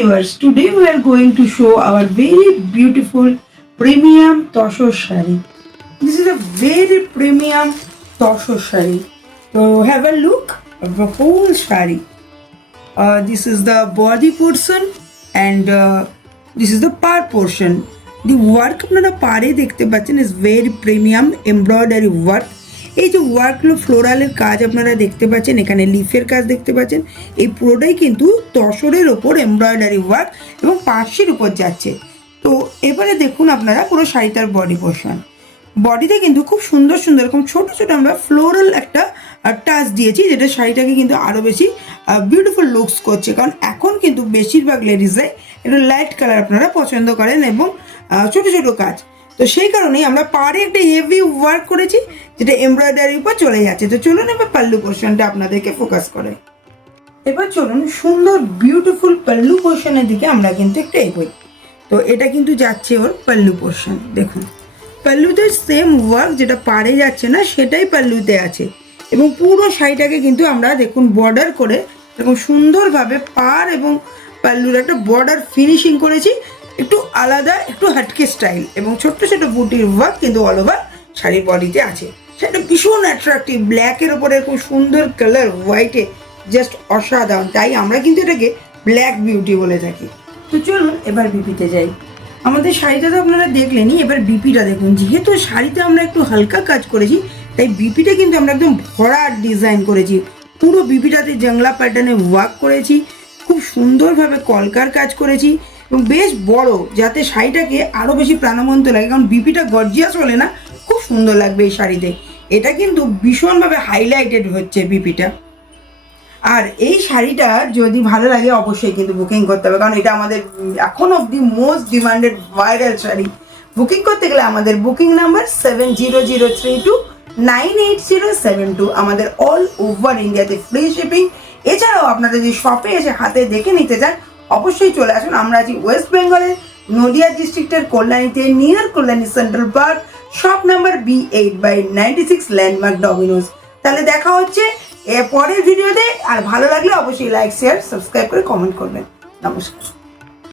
viewers, today we are going to show our very beautiful premium Tosho shari. This is a very premium Tosho shari. So have a look at the whole shari. This is the body portion and this is the par portion. The work আপনারা পারে দেখতে পাচ্ছেন is very premium embroidery work. এই যে ওয়ার্কগুলো ফ্লোরালের কাজ আপনারা দেখতে পাচ্ছেন, এখানে লিফের কাজ দেখতে পাচ্ছেন, এই পুরোটাই কিন্তু তসরের ওপর এমব্রয়ডারি ওয়ার্ক এবং পার্সির উপর যাচ্ছে। তো এবারে দেখুন আপনারা পুরো শাড়িটার বডি পোর্শন, বডিতে কিন্তু খুব সুন্দর সুন্দর এরকম ছোটো ছোটো আমরা ফ্লোরাল একটা টাচ দিয়েছি, যেটা শাড়িটাকে কিন্তু আরও বেশি বিউটিফুল লুকস করছে। কারণ এখন কিন্তু বেশিরভাগ লেডিসরাই একটু লাইট কালার আপনারা পছন্দ করেন এবং ছোটো ছোটো কাজ, তো সেই কারণেই আমরা পাড়ে একটা হেভি ওয়ার্ক করেছি যেটা এমব্রয়ডারির উপর চলে যাচ্ছে। তো চলুন এবার পাল্লু পোর্শনটা আপনাদেরকে ফোকাস করে। এবার চলুন সুন্দর বিউটিফুল পাল্লু পোর্শনের দিকে আমরা কিন্তু একটু এগোই। তো এটা কিন্তু যাচ্ছে ওর পাল্লু পোর্শন, দেখুন পাল্লুতে সেম ওয়ার্ক যেটা পাড়ে যাচ্ছে না সেটাই পাল্লুতে আছে এবং পুরো শাড়িটাকে কিন্তু আমরা দেখুন বর্ডার করে এরকম সুন্দরভাবে পাড় এবং পাল্লুর একটা বর্ডার ফিনিশিং করেছি, একটু আলাদা একটু হাটকে স্টাইল এবং ছোট্ট ছোট বুটির ওয়ার্ক কিন্তু অল ওভার শাড়ির বডিতে আছে। সেটা ভীষণ অ্যাট্রাকটিভ, ব্ল্যাকের ওপরে খুব সুন্দর কালার, হোয়াইটে জাস্ট অসাধারণ, তাই আমরা কিন্তু এটাকে ব্ল্যাক বিউটি বলে থাকি। তো চলুন এবার বিপিতে যাই। আমাদের শাড়িটা তো আপনারা দেখলেনই, এবার বিপিটা দেখুন। যেহেতু শাড়িতে আমরা একটু হালকা কাজ করেছি তাই বিপিটা কিন্তু আমরা একদম ভরা ডিজাইন করেছি, পুরো বিপিটাতে জংলা প্যাটার্নে ওয়ার্ক করেছি, খুব সুন্দরভাবে কলকার কাজ করেছি এবং বেশ বড়, যাতে শাড়িটাকে আরও বেশি প্রাণবন্ত লাগে। কারণ বিপিটা গর্জিয়াস হলে না খুব সুন্দর লাগবে এই শাড়িতে, এটা কিন্তু ভীষণভাবে হাইলাইটেড হচ্ছে বিপিটা। আর এই শাড়িটা যদি ভালো লাগে অবশ্যই কিন্তু বুকিং করতে হবে, কারণ এটা আমাদের এখন অবধি most demanded viral sari. Booking করতে গেলে আমাদের বুকিং নাম্বার 7003298072, আমাদের অল ওভার ইন্ডিয়াতে ফ্রি শিপিং। এছাড়াও আপনারা যদি শপে এসে হাতে দেখে নিতে চান অবশ্যই চলে আসুন। আমরা আছি ওয়েস্ট বেঙ্গলের নদিয়া ডিস্ট্রিক্টের কল্যাণীতে, near Kalyani central park, shop number B8/96 landmark Domino's. তাহলে দেখা হচ্ছে পরের ভিডিওতে, আর ভালো লাগলে অবশ্যই লাইক শেয়ার সাবস্ক্রাইব করে কমেন্ট করবেন। নমস্কার।